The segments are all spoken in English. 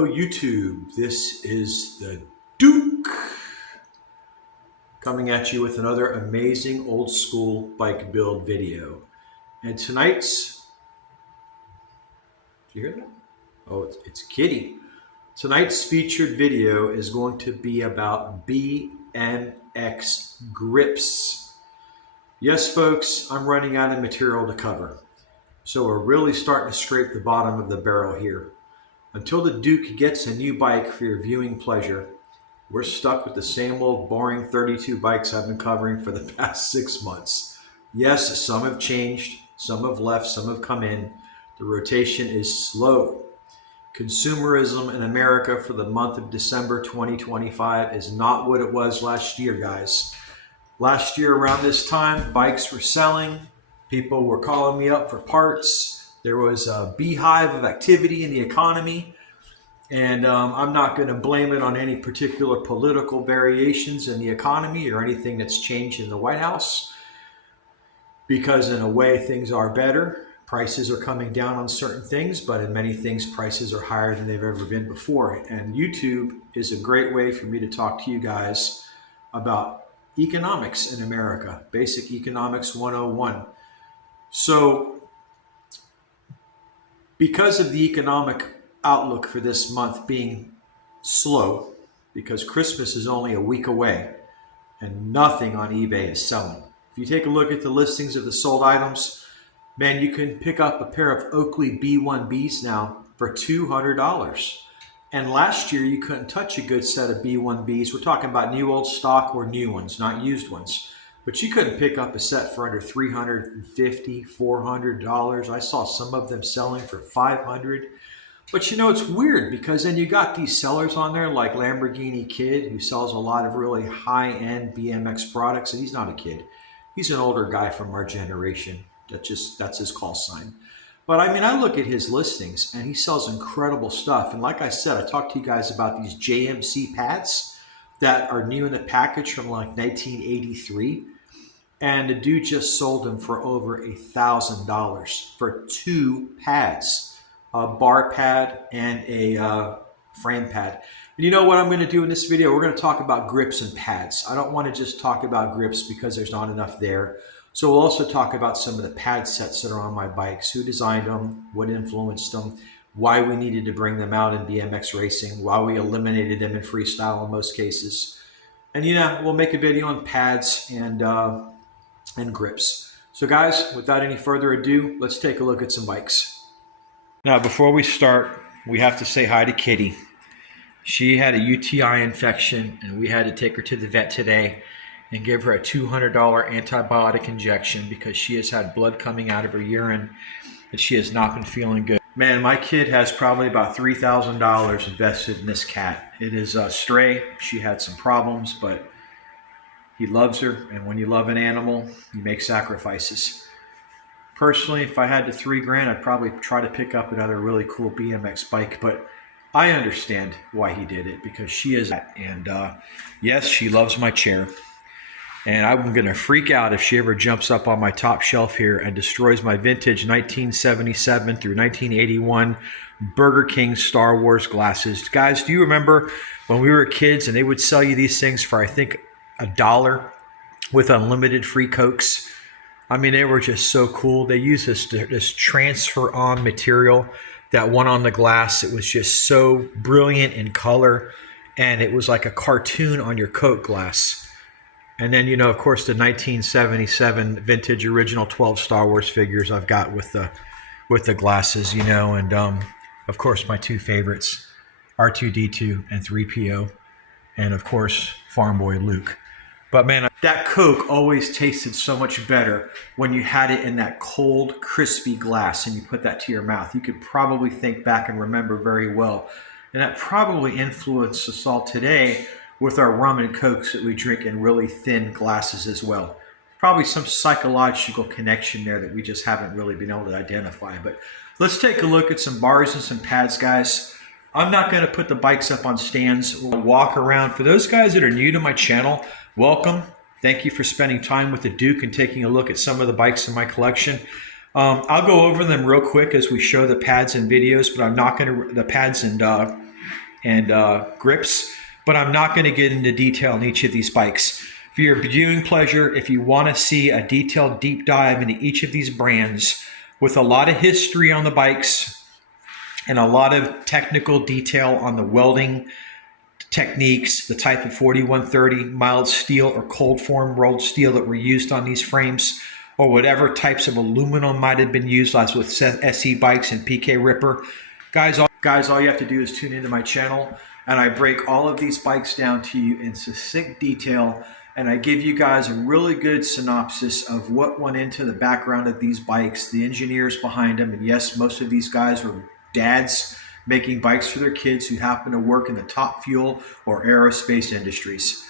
Hello YouTube, this is the Duke coming at you with another amazing old school bike build video. And tonight's, did you hear that? Oh, it's Kitty. Tonight's featured video is going to be about BMX grips. Yes folks, I'm running out of material to cover. So we're really starting to scrape the bottom of the barrel here. Until the Duke gets a new bike for your viewing pleasure, we're stuck with the same old boring 32 bikes I've been covering for the past 6 months. Yes, some have changed, some have left, some have come in. The rotation is slow. Consumerism in America for the month of December 2025 is not what it was last year, guys. Last year around this time, bikes were selling. People were calling me up for parts. There was a beehive of activity in the economy. And I'm not going to blame it on any particular political variations in the economy or anything that's changed in the White House. Because in a way, things are better. Prices are coming down on certain things, but in many things, prices are higher than they've ever been before. And YouTube is a great way for me to talk to you guys about economics in America, basic economics 101. So, because of the economic outlook for this month being slow, because Christmas is only a week away and nothing on eBay is selling. If you take a look at the listings of the sold items, man, you can pick up a pair of Oakley B1Bs now for $200. And last year you couldn't touch a good set of B1Bs. We're talking about new old stock or new ones, not used ones. But you couldn't pick up a set for under $350, $400. I saw some of them selling for $500. But you know, it's weird because then you got these sellers on there like Lamborghini Kid, who sells a lot of really high-end BMX products. And he's not a kid. He's an older guy from our generation. That's his call sign. But I mean, I look at his listings and he sells incredible stuff. And like I said, I talked to you guys about these JMC pads that are new in the package from like 1983. And the dude just sold them for over $1,000 for 2 pads, a bar pad and a frame pad. And you know what I'm going to do in this video? We're going to talk about grips and pads. I don't want to just talk about grips because there's not enough there. So we'll also talk about some of the pad sets that are on my bikes, who designed them, what influenced them, why we needed to bring them out in BMX racing, why we eliminated them in freestyle in most cases. And you know, we'll make a video on pads and grips. So guys, without any further ado, let's take a look at some bikes. Now, before we start, we have to say hi to Kitty. She had a UTI infection and we had to take her to the vet today and give her a $200 antibiotic injection because she has had blood coming out of her urine and she has not been feeling good. Man, my kid has probably about $3,000 invested in this cat. It is a stray. She had some problems, but he loves her. And when you love an animal, you make sacrifices. Personally, if I had the $3,000, I'd probably try to pick up another really cool BMX bike, but I understand why he did it because she is, and yes, she loves my chair. And I'm going to freak out if she ever jumps up on my top shelf here and destroys my vintage 1977 through 1981 Burger King Star Wars glasses. Guys, do you remember when we were kids and they would sell you these things for, I think, $1 with unlimited free Cokes? I mean, they were just so cool. They used this transfer on material that went on the glass. It was just so brilliant in color. And it was like a cartoon on your Coke glass. And then, you know, of course, the 1977 vintage original 12 Star Wars figures I've got with the glasses, you know, and of course, my 2 favorites, R2-D2 and 3PO, and of course, Farm Boy Luke. But man, that Coke always tasted so much better when you had it in that cold, crispy glass and you put that to your mouth. You could probably think back and remember very well. And that probably influenced us all today with our rum and Cokes that we drink in really thin glasses as well. Probably some psychological connection there that we just haven't really been able to identify. But let's take a look at some bars and some pads, guys. I'm not going to put the bikes up on stands. We'll walk around. For those guys that are new to my channel, welcome. Thank you for spending time with the Duke and taking a look at some of the bikes in my collection. I'll go over them real quick as we show the pads and videos, but I'm not going to, the pads and and grips, but I'm not going to get into detail on each of these bikes. For your viewing pleasure, if you want to see a detailed deep dive into each of these brands with a lot of history on the bikes and a lot of technical detail on the welding techniques, the type of 4130 mild steel or cold form rolled steel that were used on these frames, or whatever types of aluminum might have been used, as with SE bikes and PK Ripper. Guys, all you have to do is tune into my channel, and I break all of these bikes down to you in succinct detail, and I give you guys a really good synopsis of what went into the background of these bikes, the engineers behind them, and yes, most of these guys were dads making bikes for their kids who happen to work in the top fuel or aerospace industries.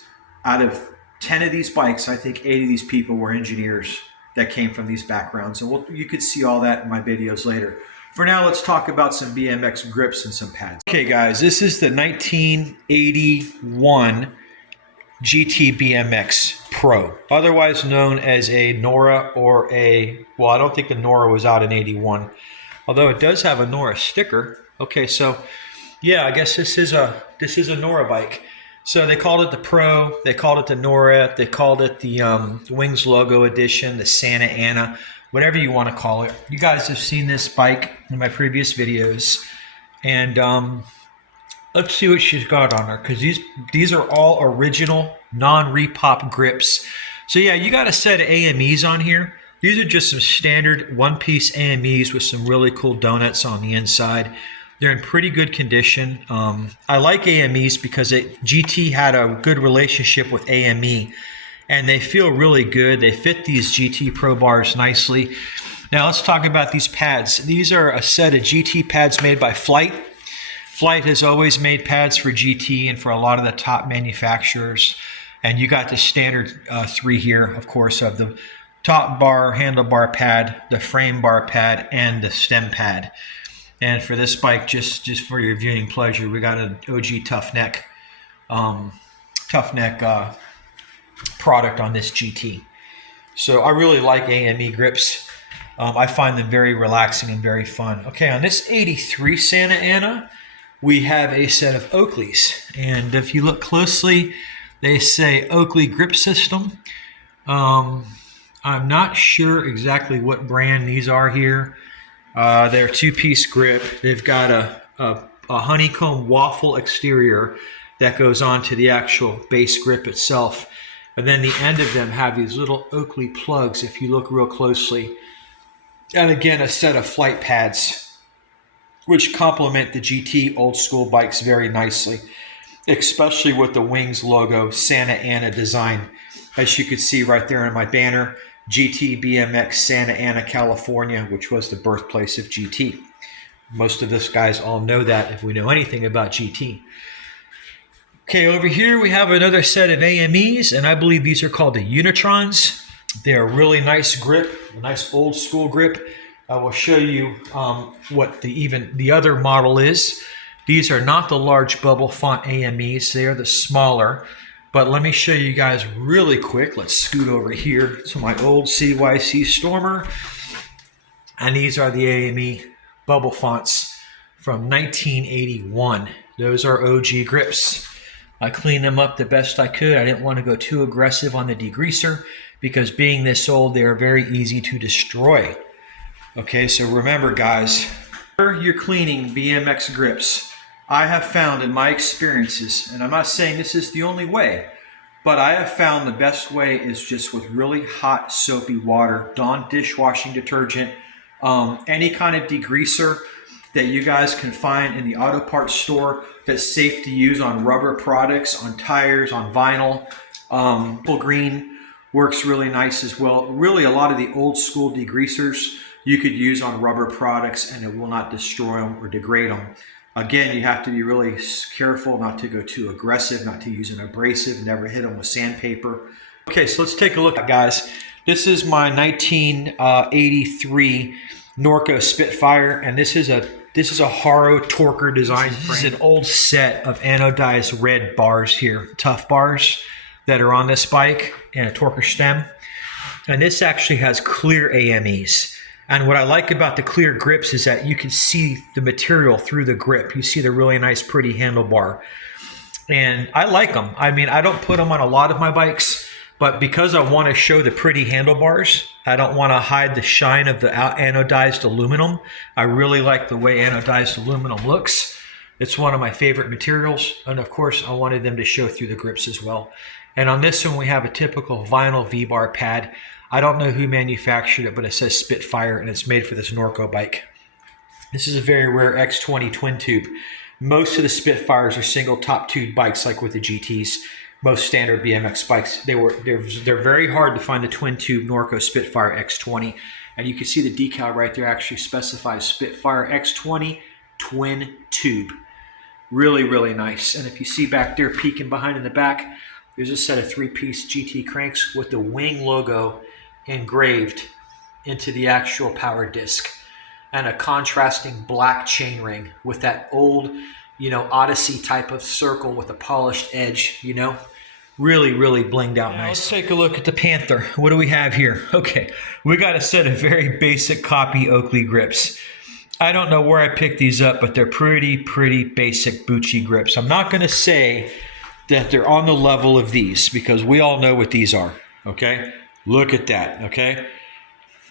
Out of 10 of these bikes, I think 8 of these people were engineers that came from these backgrounds, and you could see all that in my videos later. For now, let's talk about some BMX grips and some pads. Okay guys, this is the 1981 GT BMX Pro, otherwise known as a Nora or a, well, I don't think the Nora was out in 81, although it does have a Nora sticker. Okay, so yeah, I guess this is a Nora bike. So they called it the Pro, they called it the Nora, they called it the Wings Logo Edition, the Santa Ana, whatever you want to call it. You guys have seen this bike in my previous videos, and let's see what she's got on her, because these are all original non-repop grips. So yeah, you got a set of AMEs on here. These are just some standard one-piece AMEs with some really cool donuts on the inside. They're in pretty good condition. I like AMEs because GT had a good relationship with AME, and they feel really good. They fit these GT Pro bars nicely. Now let's talk about these pads. These are a set of GT pads made by Flight. Flight has always made pads for GT and for a lot of the top manufacturers. And you got the standard 3 here, of course, of the top bar, handlebar pad, the frame bar pad, and the stem pad. And for this bike, just for your viewing pleasure, we got an OG tough neck product on this GT. So I really like AME grips. I find them very relaxing and very fun. Okay, on this 83 Santa Ana, we have a set of Oakleys. And if you look closely, they say Oakley grip system. I'm not sure exactly what brand these are here. They're 2-piece grip. They've got a honeycomb waffle exterior that goes onto the actual base grip itself. And then the end of them have these little Oakley plugs if you look real closely. And again, a set of Flight pads, which complement the GT old school bikes very nicely, especially with the Wings logo Santa Ana design. As you can see right there in my banner, GT BMX Santa Ana, California, which was the birthplace of GT. Most of us guys all know that if we know anything about GT. Okay, over here we have another set of AMEs, and I believe these are called the Unitrons. They're a really nice grip, a nice old school grip. I will show you what the other model is. These are not the large bubble font AMEs, they are the smaller. But let me show you guys really quick. Let's scoot over here to my old CYC Stormer. And these are the AME bubble fonts from 1981. Those are OG grips. I cleaned them up the best I could. I didn't want to go too aggressive on the degreaser because being this old, they are very easy to destroy. Okay, so remember guys, whenever you're cleaning BMX grips, I have found in my experiences, and I'm not saying this is the only way, but I have found the best way is just with really hot soapy water, Dawn dishwashing detergent, any kind of degreaser that you guys can find in the auto parts store that's safe to use on rubber products, on tires, on vinyl. Green works really nice as well. Really a lot of the old school degreasers you could use on rubber products and it will not destroy them or degrade them. Again, you have to be really careful not to go too aggressive, not to use an abrasive, never hit them with sandpaper. Okay, so let's take a look, guys. This is my 1983 Norco Spitfire, and this is a Haro Torquer design frame. This is an old set of anodized red bars here, tough bars that are on this bike, and a Torquer stem. And this actually has clear AMEs. And what I like about the clear grips is that you can see the material through the grip. You see the really nice, pretty handlebar. And I like them. I mean, I don't put them on a lot of my bikes, but because I want to show the pretty handlebars, I don't want to hide the shine of the anodized aluminum. I really like the way anodized aluminum looks. It's one of my favorite materials. And of course, I wanted them to show through the grips as well. And on this one, we have a typical vinyl V-bar pad. I don't know who manufactured it, but it says Spitfire, and it's made for this Norco bike. This is a very rare X20 twin tube. Most of the Spitfires are single top tube bikes, like with the GTs. Most standard BMX bikes, they're very hard to find the twin tube Norco Spitfire X20. And you can see the decal right there actually specifies Spitfire X20 twin tube. Really, really nice. And if you see back there peeking behind in the back, there's a set of 3-piece GT cranks with the wing logo engraved into the actual power disc, and a contrasting black chainring with that old, Odyssey type of circle with a polished edge, Really, really blinged out nice. Let's take a look at the Panther. What do we have here? Okay, we got a set of very basic copy Oakley grips. I don't know where I picked these up, but they're pretty basic Bucci grips. I'm not going to say that they're on the level of these, because we all know what these are, okay? Look at that, okay?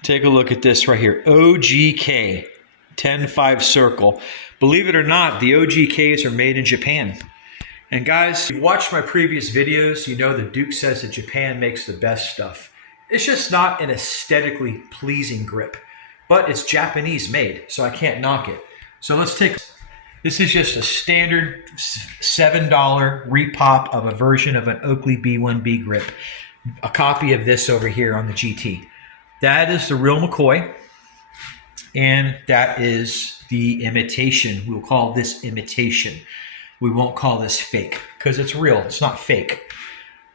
Take a look at this right here. OGK 10.5 circle. Believe it or not, the OGKs are made in Japan. And guys, if you've watched my previous videos, you know that Duke says that Japan makes the best stuff. It's just not an aesthetically pleasing grip, but it's Japanese made, so I can't knock it. So let's take, this is just a standard $7 repop of a version of an Oakley B1B grip. A copy of this over here on the GT. That is the real McCoy, and that is the imitation. We'll call this imitation. We won't call this fake, because it's real. It's not fake.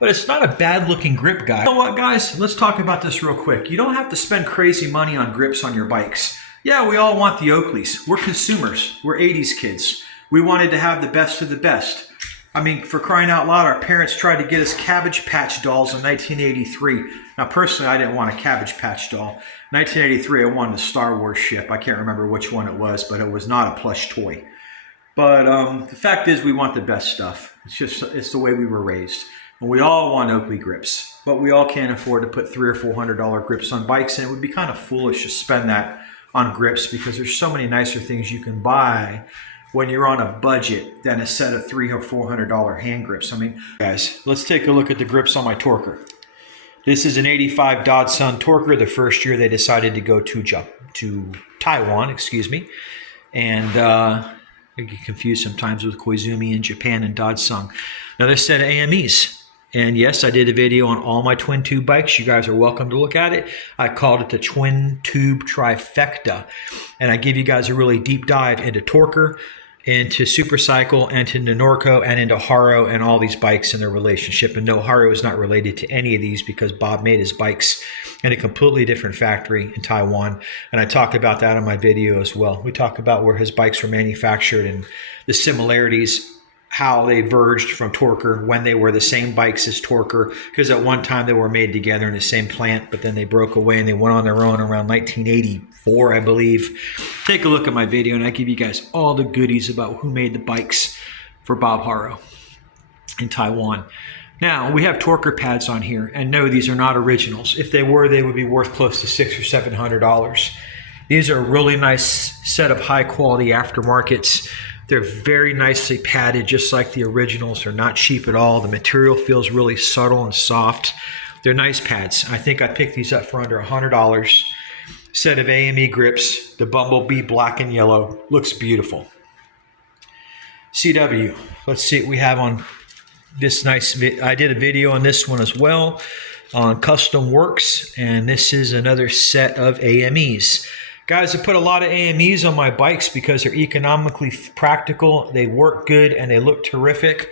But it's not a bad looking grip, guys. You know what, guys? Let's talk about this real quick. You don't have to spend crazy money on grips on your bikes. Yeah, we all want the Oakleys. We're consumers. We're 80s kids. We wanted to have the best of the best. I mean, for crying out loud, our parents tried to get us Cabbage Patch dolls in 1983. Now, personally, I didn't want a Cabbage Patch doll. 1983, I wanted a Star Wars ship. I can't remember which one it was, but it was not a plush toy. But the fact is, we want the best stuff. It's the way we were raised. And we all want Oakley grips, but we all can't afford to put $300 or $400 grips on bikes, and it would be kind of foolish to spend that on grips, because there's so many nicer things you can buy when you're on a budget than a set of $300 or $400 hand grips. I mean, guys, let's take a look at the grips on my Torker. This is an 85 Dodson Torker. The first year they decided to go to Taiwan, and I get confused sometimes with Koizumi in Japan and Dodson. Another set of AMEs. And yes, I did a video on all my twin tube bikes. You guys are welcome to look at it. I called it the twin tube trifecta. And I give you guys a really deep dive into Torker, into Supercycle, and into Norco, and into Haro, and all these bikes and their relationship. And no, Haro is not related to any of these, because Bob made his bikes in a completely different factory in Taiwan. And I talk about that in my video as well. We talk about where his bikes were manufactured and the similarities, how they verged from Torker, when they were the same bikes as Torker, because at one time they were made together in the same plant, but then they broke away and they went on their own around 1984, I believe. Take a look at my video and I give you guys all the goodies about who made the bikes for Bob Haro in Taiwan. Now, we have Torker pads on here, and no, these are not originals. If they were, they would be worth close to $600 or $700. These are a really nice set of high quality aftermarkets. They're very nicely padded, just like the originals. They're not cheap at all. The material feels really subtle and soft. They're nice pads. I think I picked these up for under $100. Set of AME grips, the Bumblebee black and yellow. Looks beautiful. CW. Let's see what we have on this nice I did a video on this one as well, on Custom Works, and this is another set of AMEs. Guys, I put a lot of AMEs on my bikes because they're economically practical, they work good, and they look terrific.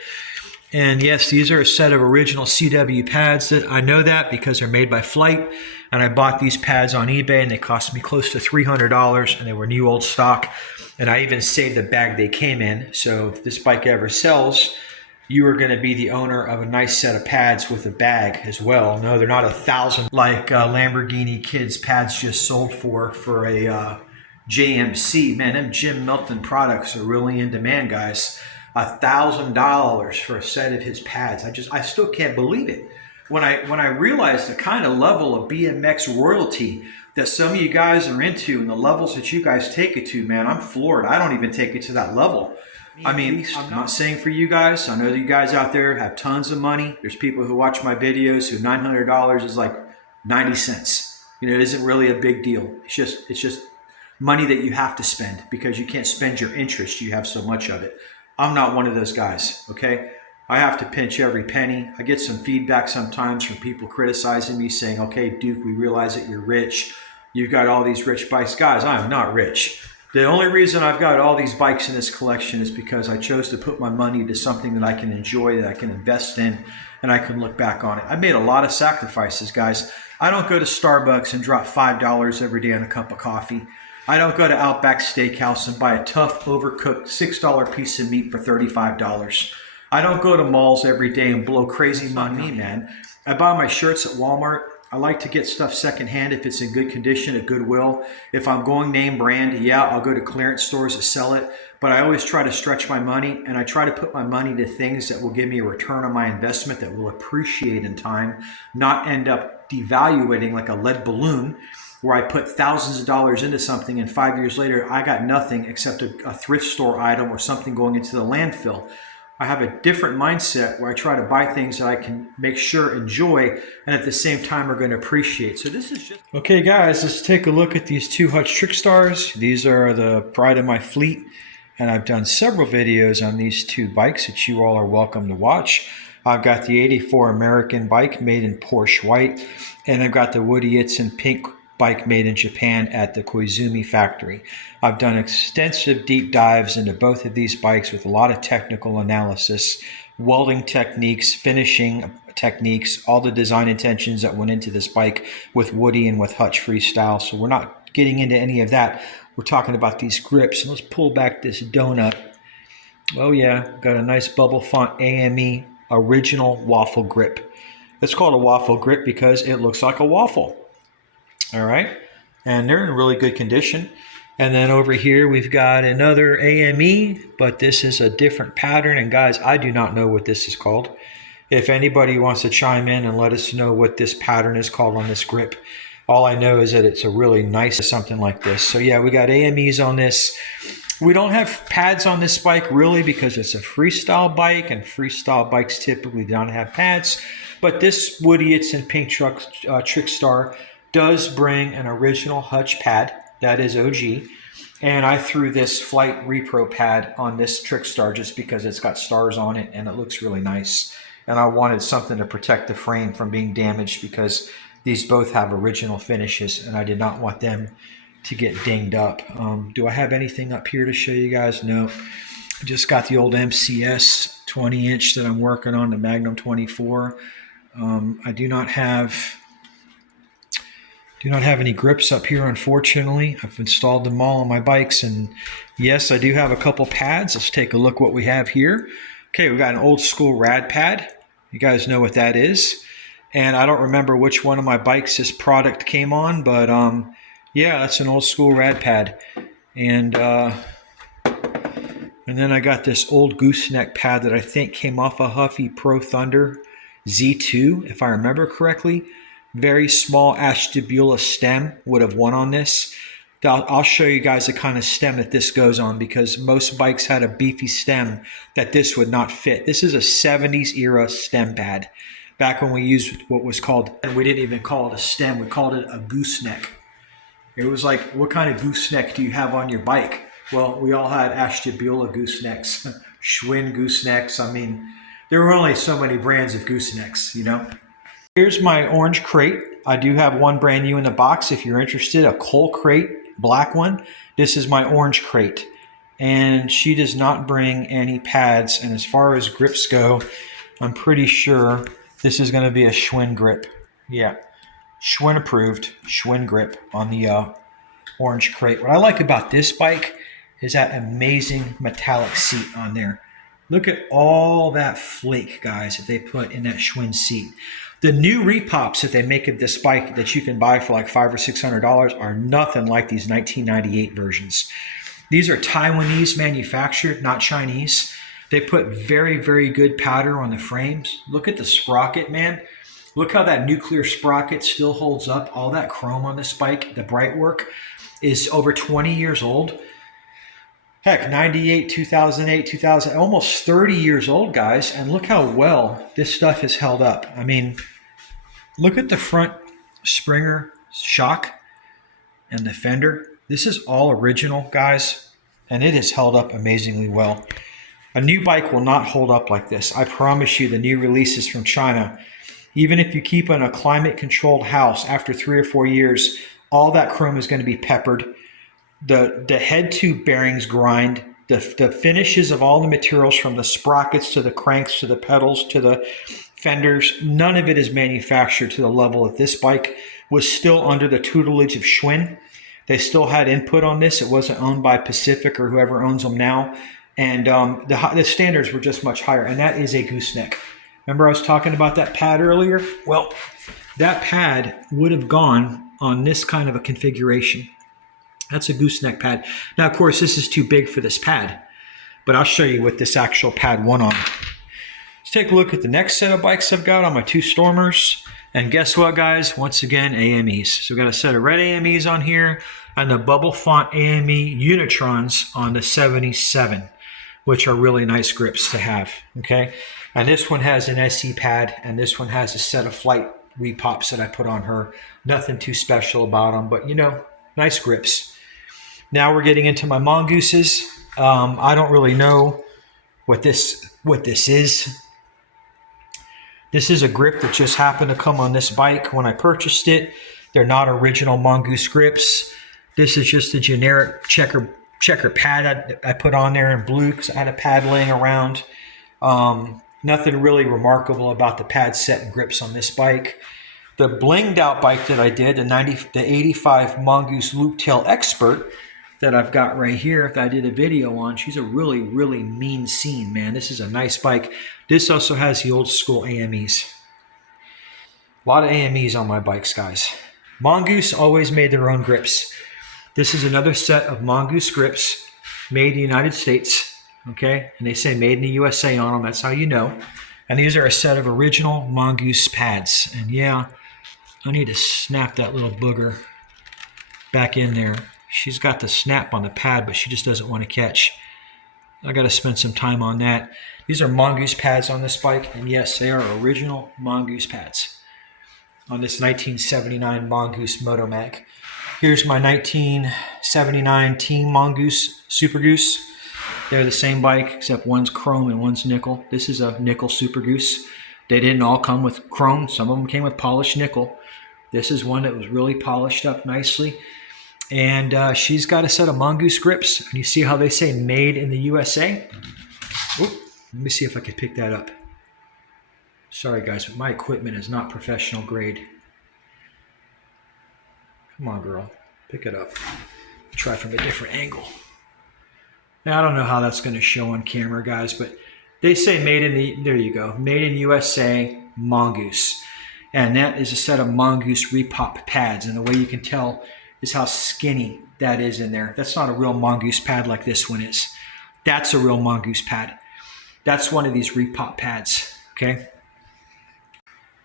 And yes, these are a set of original CW pads. I know that because they're made by Flight, and I bought these pads on eBay, and they cost me close to $300, and they were new old stock. And I even saved the bag they came in, so if this bike ever sells, you are going to be the owner of a nice set of pads with a bag as well. No, they're not 1,000 like Lamborghini kids pads just sold for a JMC. Man, them Jim Milton products are really in demand, guys. $1,000 for a set of his pads. I still can't believe it. When I realized the kind of level of BMX royalty that some of you guys are into and the levels that you guys take it to, man, I'm floored. I don't even take it to that level. I mean, I'm not saying for you guys. I know that you guys out there have tons of money. There's people who watch my videos who $900 is like 90 cents. You know, it isn't really a big deal. It's just money that you have to spend because you can't spend your interest. You have so much of it. I'm not one of those guys, okay? I have to pinch every penny. I get some feedback sometimes from people criticizing me saying, okay, Duke, we realize that you're rich. You've got all these rich bikes. Guys, I am not rich. The only reason I've got all these bikes in this collection is because I chose to put my money into something that I can enjoy, that I can invest in, and I can look back on it. I made a lot of sacrifices, guys. I don't go to Starbucks and drop $5 every day on a cup of coffee. I don't go to Outback Steakhouse and buy a tough, overcooked $6 piece of meat for $35. I don't go to malls every day and blow crazy money, man. I buy my shirts at Walmart. I like to get stuff secondhand if it's in good condition at Goodwill. If I'm going name brand, yeah, I'll go to clearance stores to sell it. But I always try to stretch my money, and I try to put my money to things that will give me a return on my investment that will appreciate in time, not end up devaluating like a lead balloon where I put thousands of dollars into something and 5 years later I got nothing except a thrift store item or something going into the landfill. I have a different mindset where I try to buy things that I can make sure enjoy and at the same time are going to appreciate. So this is just... Okay guys, let's take a look at these two Hutch Trick Stars. These are the pride of my fleet, and I've done several videos on these two bikes that you all are welcome to watch. I've got the 84 American bike made in Porsche white, and I've got the Woody Itzen pink bike made in Japan at the Koizumi factory. I've done extensive deep dives into both of these bikes with a lot of technical analysis, welding techniques, finishing techniques, all the design intentions that went into this bike with Woody and with Hutch Freestyle. So we're not getting into any of that. We're talking about these grips. And let's pull back this donut. Oh yeah, got a nice bubble font AME original waffle grip. It's called a waffle grip because it looks like a waffle. All right, and they're in really good condition. And then over here we've got another AME, but this is a different pattern. And guys, I do not know what this is called. If anybody wants to chime in and let us know what this pattern is called on this grip, all I know is that it's a really nice something like this. So yeah, we got AMEs on this. We don't have pads on this bike really because it's a freestyle bike, and freestyle bikes typically don't have pads. But this Woody Itzen pink Trick Star does bring an original Hutch pad that is OG, and I threw this Flight Repro pad on this Trick Star just because it's got stars on it and it looks really nice, and I wanted something to protect the frame from being damaged because these both have original finishes and I did not want them to get dinged up. Do I have anything up here to show you guys? No, I just got the old MCS 20-inch that I'm working on, the Magnum 24. I do not have any grips up here, unfortunately. I've installed them all on my bikes, and yes, I do have a couple pads. Let's take a look what we have here. Okay, we got an old school rad pad. You guys know what that is. And I don't remember which one of my bikes this product came on, but yeah, that's an old school rad pad. And then I got this old gooseneck pad that I think came off a Huffy Pro Thunder Z2, if I remember correctly. Very small Ashtabula stem would have won on this. I'll show you guys the kind of stem that this goes on because most bikes had a beefy stem that this would not fit. This is a 70s era stem pad. Back when we used what was called, and we didn't even call it a stem, we called it a gooseneck. It was like, what kind of gooseneck do you have on your bike? Well, we all had Ashtabula goosenecks, Schwinn goosenecks. I mean, there were only so many brands of goosenecks, you know? Here's my orange crate. I do have one brand new in the box if you're interested, a coal crate, black one. This is my orange crate. And she does not bring any pads. And as far as grips go, I'm pretty sure this is going to be a Schwinn grip. Yeah, Schwinn approved, Schwinn grip on the orange crate. What I like about this bike is that amazing metallic seat on there. Look at all that flake, guys, that they put in that Schwinn seat. The new repops that they make of this bike that you can buy for like $500 or $600 are nothing like these 1998 versions. These are Taiwanese manufactured, not Chinese. They put very, very good powder on the frames. Look at the sprocket, man. Look how that nuclear sprocket still holds up. All that chrome on this bike, the bright work, is over 20 years old. Heck, 98, 2008, 2000, almost 30 years old, guys. And look how well this stuff has held up. I mean, look at the front Springer shock and the fender. This is all original, guys, and it has held up amazingly well. A new bike will not hold up like this. I promise you, the new releases from China, even if you keep in a climate-controlled house after 3 or 4 years, all that chrome is going to be peppered. The head tube bearings grind. The finishes of all the materials, from the sprockets to the cranks to the pedals to the fenders, none of it is manufactured to the level that this bike was still under the tutelage of Schwinn. They still had input on this. It wasn't owned by Pacific or whoever owns them now. And the standards were just much higher. And that is a gooseneck. Remember I was talking about that pad earlier? Well, that pad would have gone on this kind of a configuration. That's a gooseneck pad. Now, of course, this is too big for this pad, but I'll show you what this actual pad went on. Let's take a look at the next set of bikes I've got on my two Stormers. And guess what, guys? Once again, AMEs. So we've got a set of red AMEs on here and the bubble font AME Unitrons on the 77, which are really nice grips to have, okay? And this one has an SE pad, and this one has a set of flight repops that I put on her. Nothing too special about them, but, you know, nice grips. Now we're getting into my Mongooses. I don't really know what this is. This is a grip that just happened to come on this bike when I purchased it. They're not original Mongoose grips. This is just a generic checker pad I put on there in blue because I had a pad laying around. Nothing really remarkable about the pad set and grips on this bike. The blinged out bike that I did, the 85 Mongoose Loop Tail Expert that I've got right here that I did a video on, she's a really, really mean scene, man. This is a nice bike. This also has the old school AMEs. A lot of AMEs on my bikes, guys. Mongoose always made their own grips. This is another set of Mongoose grips made in the United States, okay? And they say made in the USA on them, that's how you know. And these are a set of original Mongoose pads. And yeah, I need to snap that little booger back in there. She's got the snap on the pad, but she just doesn't want to catch. I got to spend some time on that. These are Mongoose pads on this bike, and yes, they are original Mongoose pads on this 1979 Mongoose Motomag. Here's my 1979 Team Mongoose Super Goose. They're the same bike, except one's chrome and one's nickel. This is a nickel Super Goose. They didn't all come with chrome. Some of them came with polished nickel. This is one that was really polished up nicely. And she's got a set of Mongoose grips. And you see how they say made in the USA? Oop, let me see if I can pick that up. Sorry, guys, but my equipment is not professional grade. Come on, girl. Pick it up. Try from a different angle. Now, I don't know how that's going to show on camera, guys, but they say made in the, there you go, made in USA Mongoose. And that is a set of Mongoose repop pads. And the way you can tell is how skinny that is in there. That's not a real Mongoose pad like this one is. That's a real Mongoose pad. That's one of these repop pads, okay?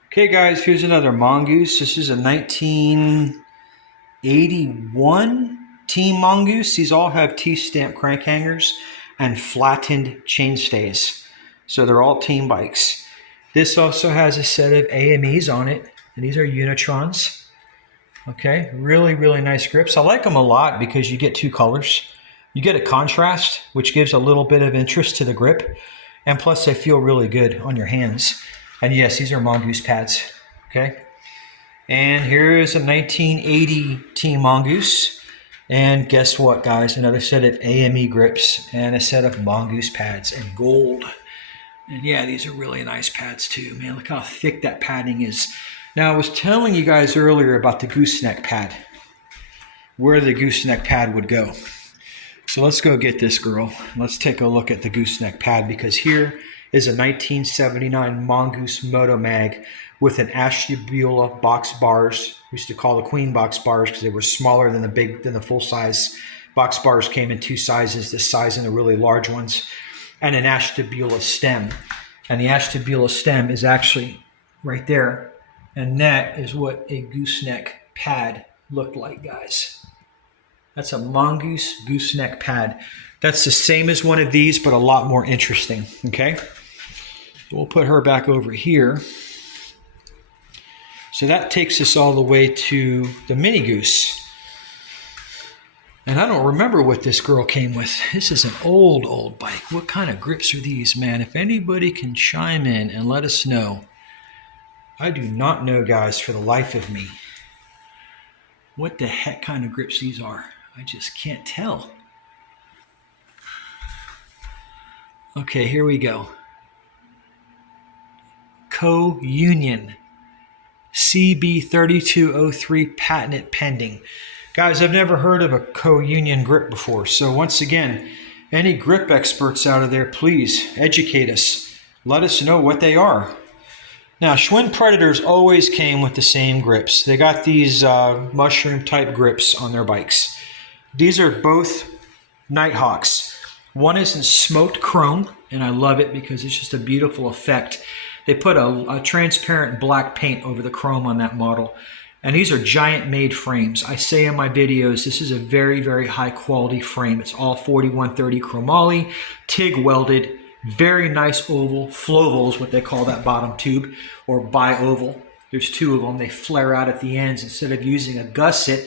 Okay, guys, here's another Mongoose. This is a 1981 Team Mongoose. These all have T-stamp crank hangers and flattened chainstays. So they're all team bikes. This also has a set of AMEs on it, and these are Unitrons. Okay, really, really nice grips. I like them a lot because you get two colors. You get a contrast, which gives a little bit of interest to the grip. And plus, they feel really good on your hands. And yes, these are Mongoose pads, okay? And here is a 1980 Team Mongoose. And guess what, guys? Another set of AME grips and a set of Mongoose pads in gold. And yeah, these are really nice pads too. Man, look how thick that padding is. Now, I was telling you guys earlier about the gooseneck pad, where the gooseneck pad would go. So let's go get this girl. Let's take a look at the gooseneck pad, because here is a 1979 Mongoose Moto Mag with an Ashtabula box bars. We used to call the queen box bars because they were smaller than the full size. Box bars came in two sizes, this size and the really large ones, and an Ashtabula stem. And the Ashtabula stem is actually right there, and that is what a gooseneck pad looked like, guys. That's a Mongoose gooseneck pad. That's the same as one of these, but a lot more interesting, okay? We'll put her back over here. So that takes us all the way to the Mini Goose. And I don't remember what this girl came with. This is an old bike. What kind of grips are these, man? If anybody can chime in and let us know. I do not know, guys, for the life of me, what the heck kind of grips these are. I just can't tell. Okay, here we go. Co-Union CB3203 patent pending. Guys, I've never heard of a Co-Union grip before. So once again, any grip experts out of there, please educate us. Let us know what they are. Now, Schwinn Predators always came with the same grips. They got these mushroom type grips on their bikes. These are both Nighthawks. One is in smoked chrome, and I love it because it's just a beautiful effect. They put a transparent black paint over the chrome on that model. And these are giant made frames. I say in my videos, this is a very, very high quality frame. It's all 4130 chromoly, TIG welded, very nice oval, floval is what they call that bottom tube, or bi-oval. There's two of them. They flare out at the ends. Instead of using a gusset,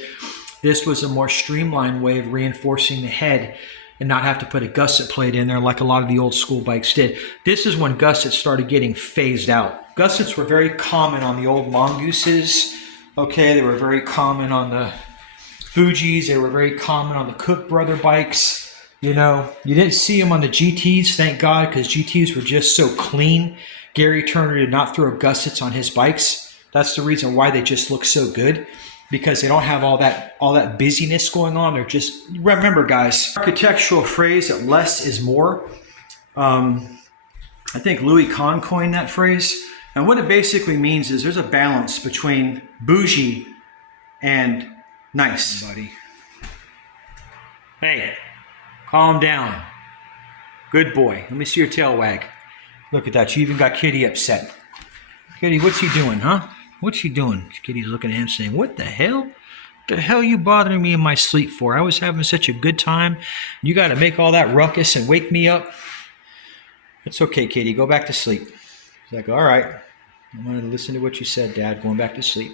this was a more streamlined way of reinforcing the head and not have to put a gusset plate in there like a lot of the old school bikes did. This is when gussets started getting phased out. Gussets were very common on the old Mongooses. Okay, they were very common on the Fujis. They were very common on the Cook brother bikes. You know, you didn't see them on the GTs, thank God, because GTs were just so clean. Gary Turner did not throw gussets on his bikes. That's the reason why they just look so good, because they don't have all that busyness going on. They're just, remember guys, architectural phrase that less is more. I think Louis Kahn coined that phrase. And what it basically means is there's a balance between bougie and nice. Buddy. Hey, calm down. Good boy. Let me see your tail wag. Look at that. You even got Kitty upset. Kitty, what's he doing, huh? What's he doing? Kitty's looking at him saying, what the hell? What the hell are you bothering me in my sleep for? I was having such a good time. You got to make all that ruckus and wake me up. It's okay, Kitty. Go back to sleep. He's like, all right. I'm going to listen to what you said, Dad. Going back to sleep.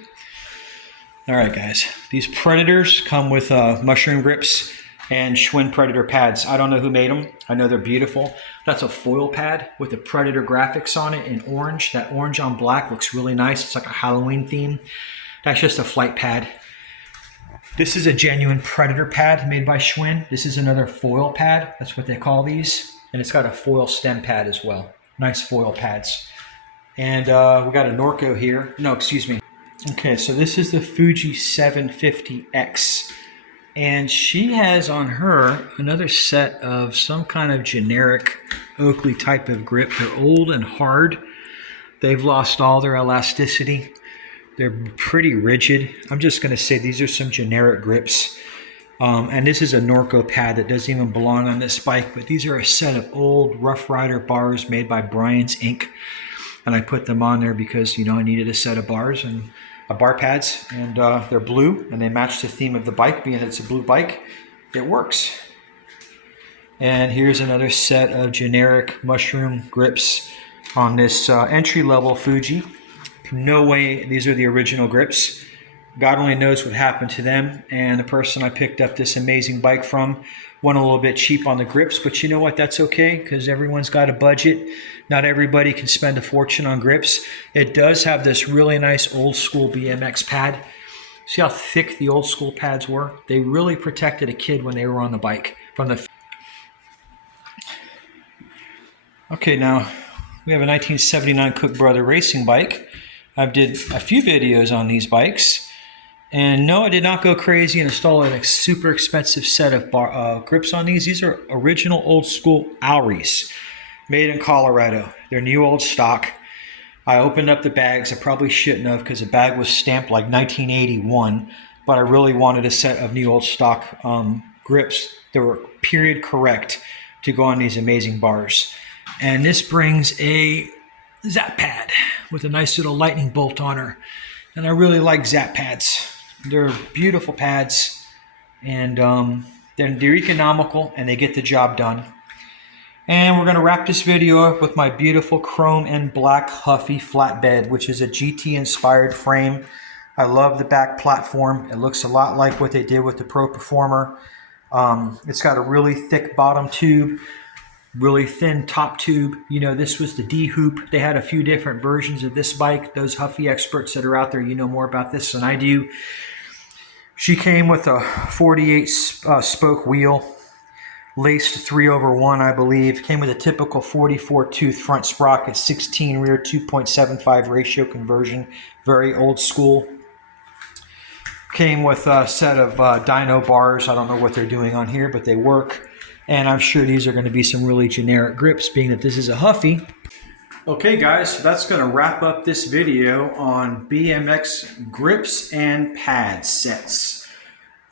All right, guys. These Predators come with mushroom grips and Schwinn Predator pads. I don't know who made them. I know they're beautiful. That's a foil pad with the Predator graphics on it in orange. That orange on black looks really nice. It's like a Halloween theme. That's just a flight pad. This is a genuine Predator pad made by Schwinn. This is another foil pad. That's what they call these. And it's got a foil stem pad as well. Nice foil pads. And we got a Norco here. No, excuse me. Okay, so this is the Fuji 750X. And she has on her another set of some kind of generic Oakley type of grip. They're old and hard. They've lost all their elasticity. They're pretty rigid. I'm just going to say these are some generic grips. And this is a Norco pad that doesn't even belong on this bike. But these are a set of old Rough Rider bars made by Brian's Inc. And I put them on there because, you know, I needed a set of bars and bar pads, and they're blue, and they match the theme of the bike, being that it's a blue bike. It works. And here's another set of generic mushroom grips on this entry-level Fuji. No way these are the original grips. God only knows what happened to them, and the person I picked up this amazing bike from went a little bit cheap on the grips, but you know what? That's okay, because everyone's got a budget. Not everybody can spend a fortune on grips. It does have this really nice old school BMX pad. See how thick the old school pads were? They really protected a kid when they were on the bike from the... Okay, now we have a 1979 Cook Brother racing bike. I did a few videos on these bikes. And no, I did not go crazy and install a super expensive set of grips on these. These are original old school Auris, made in Colorado. They're new old stock. I opened up the bags. I probably shouldn't have because the bag was stamped like 1981, but I really wanted a set of new old stock grips that were period correct to go on these amazing bars. And this brings a zap pad with a nice little lightning bolt on her. And I really like zap pads. They're beautiful pads, and they're economical and they get the job done. And we're going to wrap this video up with my beautiful chrome and black Huffy flatbed, which is a GT inspired frame. I love the back platform. It looks a lot like what they did with the Pro Performer. It's got a really thick bottom tube, really thin top tube. You know, this was the D-hoop. They had a few different versions of this bike. Those Huffy experts that are out there, you know more about this than I do. She came with a 48 spoke wheel, laced 3/1, I believe. Came with a typical 44 tooth front sprocket, 16 rear, 2.75 ratio conversion, very old school. Came with a set of dyno bars. I don't know what they're doing on here, but they work. And I'm sure these are going to be some really generic grips, being that this is a Huffy. Okay guys, so that's going to wrap up this video on BMX grips and pad sets.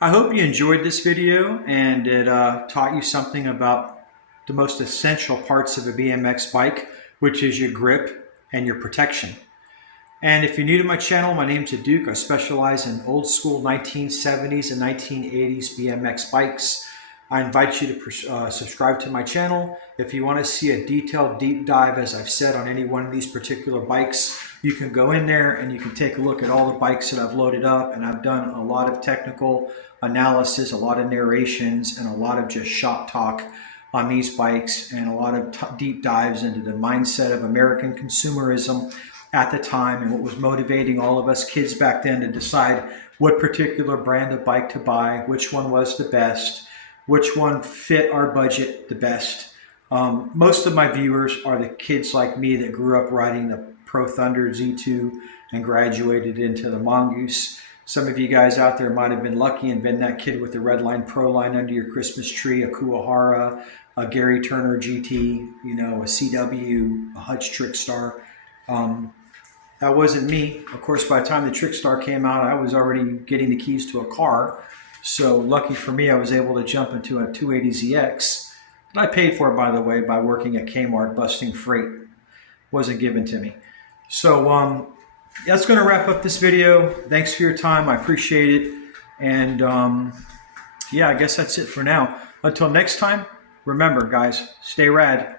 I hope you enjoyed this video and it taught you something about the most essential parts of a BMX bike, which is your grip and your protection. And if you're new to my channel, my name's Duke. I specialize in old school 1970s and 1980s BMX bikes. I invite you to subscribe to my channel. If you want to see a detailed deep dive, as I've said, on any one of these particular bikes, you can go in there and you can take a look at all the bikes that I've loaded up. And I've done a lot of technical analysis, a lot of narrations, and a lot of just shop talk on these bikes, and a lot of deep dives into the mindset of American consumerism at the time and what was motivating all of us kids back then to decide what particular brand of bike to buy, which one was the best, which one fit our budget the best. Most of my viewers are the kids like me that grew up riding the Pro Thunder Z2 and graduated into the Mongoose. Some of you guys out there might have been lucky and been that kid with the Red Line Pro Line under your Christmas tree, a Kuwahara, a Gary Turner GT, you know, a CW, a Hutch Trickstar. That wasn't me. Of course, by the time the Trickstar came out, I was already getting the keys to a car. So lucky for me, I was able to jump into a 280ZX. And I paid for it, by the way, by working at Kmart, busting freight. Wasn't given to me. So that's going to wrap up this video. Thanks for your time. I appreciate it. And yeah, I guess that's it for now. Until next time, remember, guys, stay rad.